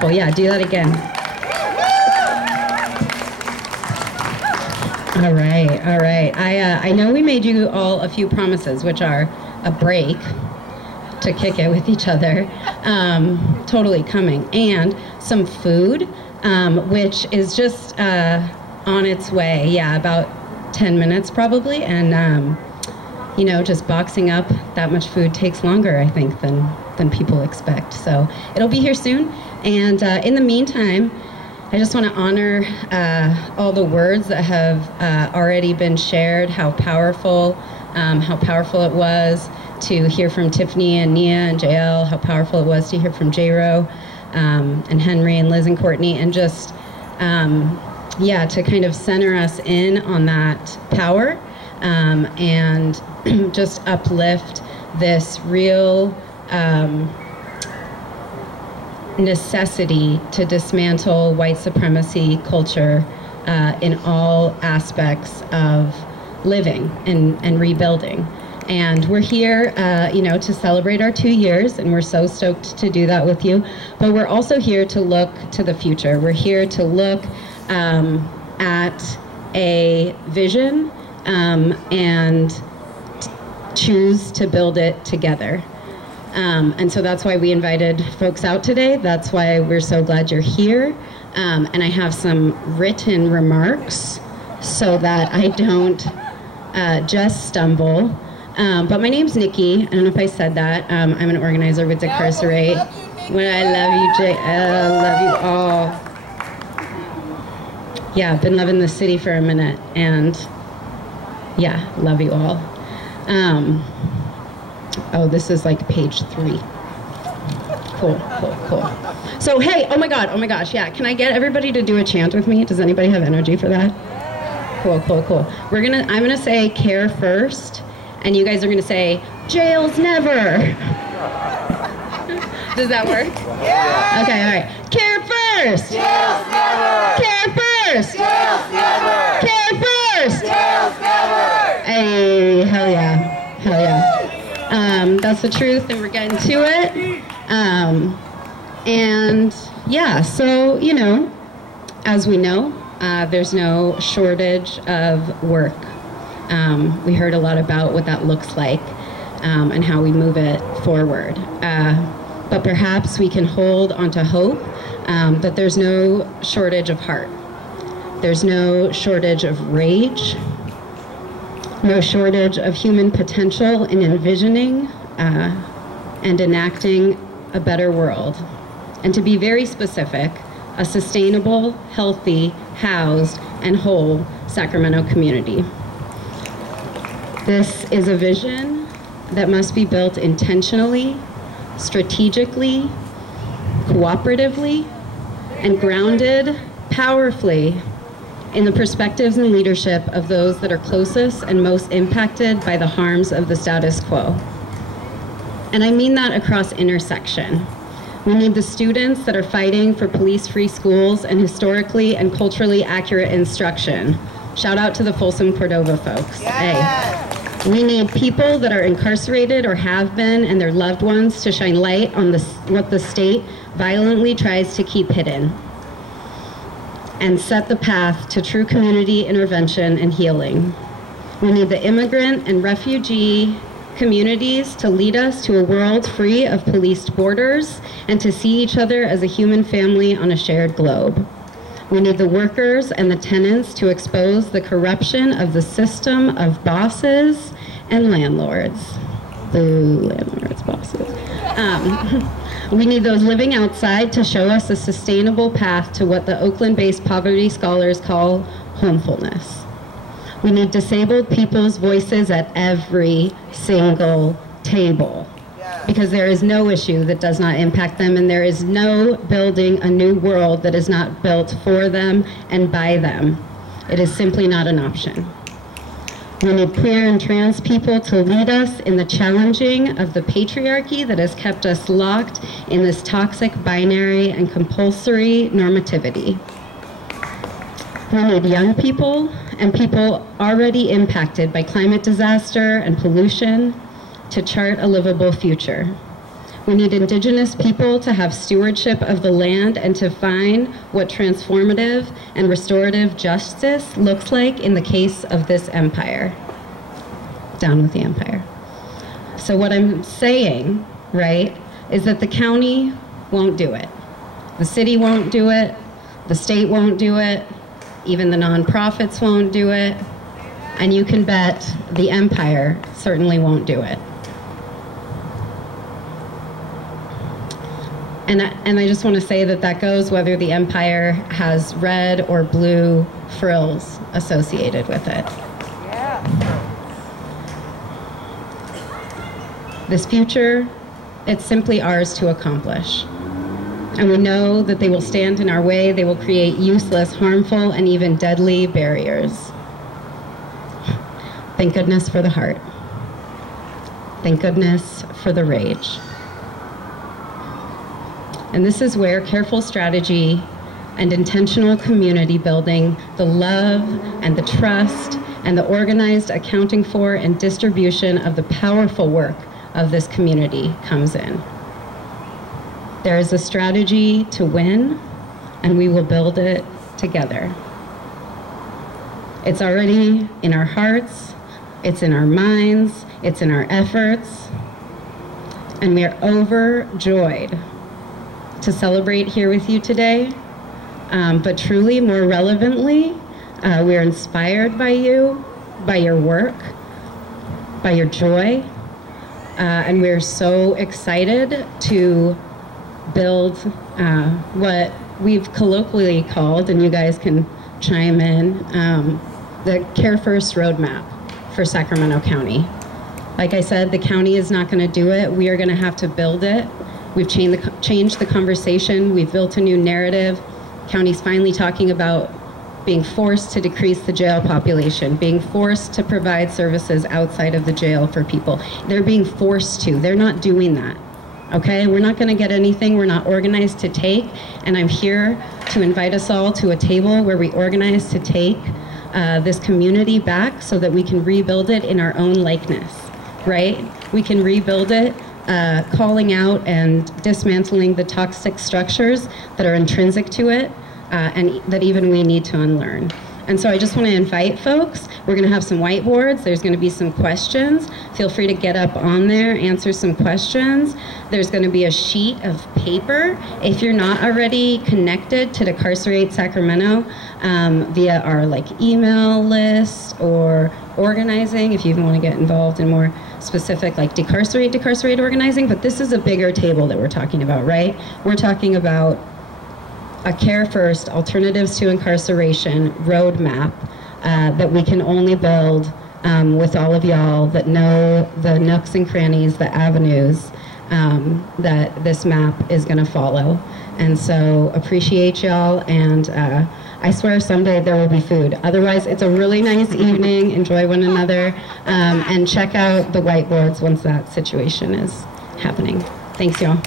Oh yeah, do that again. All right, all right. I know we made you all a few promises, which are a break to kick it with each other, totally coming, and some food, which is just on its way. Yeah, about 10 minutes probably, and you know, just boxing up that much food takes longer, I think, than people expect. So it'll be here soon. And in the meantime, I just want to honor all the words that have already been shared, how powerful it was to hear from Tiffany and Nia and JL, how powerful it was to hear from J-Ro and Henry and Liz and Courtney, and just, yeah, to kind of center us in on that power and just uplift this real necessity to dismantle white supremacy culture in all aspects of living and rebuilding. And we're here, you know, to celebrate our 2 years, and we're so stoked to do that with you. But we're also here to look to the future. We're here to look at a vision and choose to build it together. And so that's why we invited folks out today. That's why we're so glad you're here. And I have some written remarks so that I don't just stumble. But my name's Nikki. I don't know if I said that. I'm an organizer with Decarcerate. Well, I love you, JL. Love you all. Yeah, I've been loving the city for a minute, and yeah, love you all. Oh, this is like page 3. Cool, cool, cool. So hey, oh my gosh, yeah. Can I get everybody to do a chant with me? Does anybody have energy for that? Cool, cool, cool. I'm gonna say care first, and you guys are gonna say jails never. Does that work? Yeah. Okay, all right. Care first. Jails never. Care first. Jails never. Care first. Jails never. Hey, hell yeah, hell yeah. That's the truth, and we're getting to it. And yeah, so, you know, as we know, there's no shortage of work. We heard a lot about what that looks like and how we move it forward. But perhaps we can hold onto hope that there's no shortage of heart. There's no shortage of rage. No shortage of human potential in envisioning and enacting a better world. And to be very specific, a sustainable, healthy, housed, and whole Sacramento community. This is a vision that must be built intentionally, strategically, cooperatively, and grounded powerfully in the perspectives and leadership of those that are closest and most impacted by the harms of the status quo. And I mean that across intersection. We need the students that are fighting for police-free schools and historically and culturally accurate instruction. Shout out to the Folsom Cordova folks. Yes. Hey. We need people that are incarcerated or have been and their loved ones to shine light on what the state violently tries to keep hidden, and set the path to true community intervention and healing. We need the immigrant and refugee communities to lead us to a world free of policed borders and to see each other as a human family on a shared globe. We need the workers and the tenants to expose the corruption of the system of bosses and landlords. Boo, landlords, bosses. We need those living outside to show us a sustainable path to what the Oakland-based poverty scholars call homefulness. We need disabled people's voices at every single table, because there is no issue that does not impact them, and there is no building a new world that is not built for them and by them. It is simply not an option. We need queer and trans people to lead us in the challenging of the patriarchy that has kept us locked in this toxic binary and compulsory normativity. We need young people and people already impacted by climate disaster and pollution to chart a livable future. We need Indigenous people to have stewardship of the land and to find what transformative and restorative justice looks like in the case of this empire. Down with the empire. So what I'm saying, right, is that the county won't do it. The city won't do it. The state won't do it. Even the nonprofits won't do it. And you can bet the empire certainly won't do it. And I just want to say that that goes whether the empire has red or blue frills associated with it. This future, it's simply ours to accomplish. And we know that they will stand in our way, they will create useless, harmful, and even deadly barriers. Thank goodness for the heart. Thank goodness for the rage. And this is where careful strategy and intentional community building, the love and the trust and the organized accounting for and distribution of the powerful work of this community comes in. There is a strategy to win, and we will build it together. It's already in our hearts, it's in our minds, it's in our efforts, and we are overjoyed to celebrate here with you today. But truly, more relevantly, we are inspired by you, by your work, by your joy, and we're so excited to build what we've colloquially called, and you guys can chime in, the Care First Roadmap for Sacramento County. Like I said, the county is not going to do it. We are going to have to build it. We've changed the conversation. We've built a new narrative. County's finally talking about being forced to decrease the jail population, being forced to provide services outside of the jail for people. They're being forced to. They're not doing that. Okay? We're not going to get anything we're not organized to take, and I'm here to invite us all to a table where we organize to take this community back so that we can rebuild it in our own likeness, right? We can rebuild it calling out and dismantling the toxic structures that are intrinsic to it and that even we need to unlearn. And so I just want to invite folks. We're going to have some whiteboards. There's going to be some questions. Feel free to get up on there, answer some questions. There's going to be a sheet of paper. If you're not already connected to Decarcerate Sacramento via our email list or organizing, if you even want to get involved in more specific decarcerate organizing, but this is a bigger table that we're talking about, right? We're talking about a Care First Alternatives to Incarceration roadmap that we can only build with all of y'all that know the nooks and crannies, the avenues that this map is going to follow. And so appreciate y'all, and I swear someday there will be food. Otherwise, it's a really nice evening. Enjoy one another, and check out the whiteboards once that situation is happening. Thanks, y'all.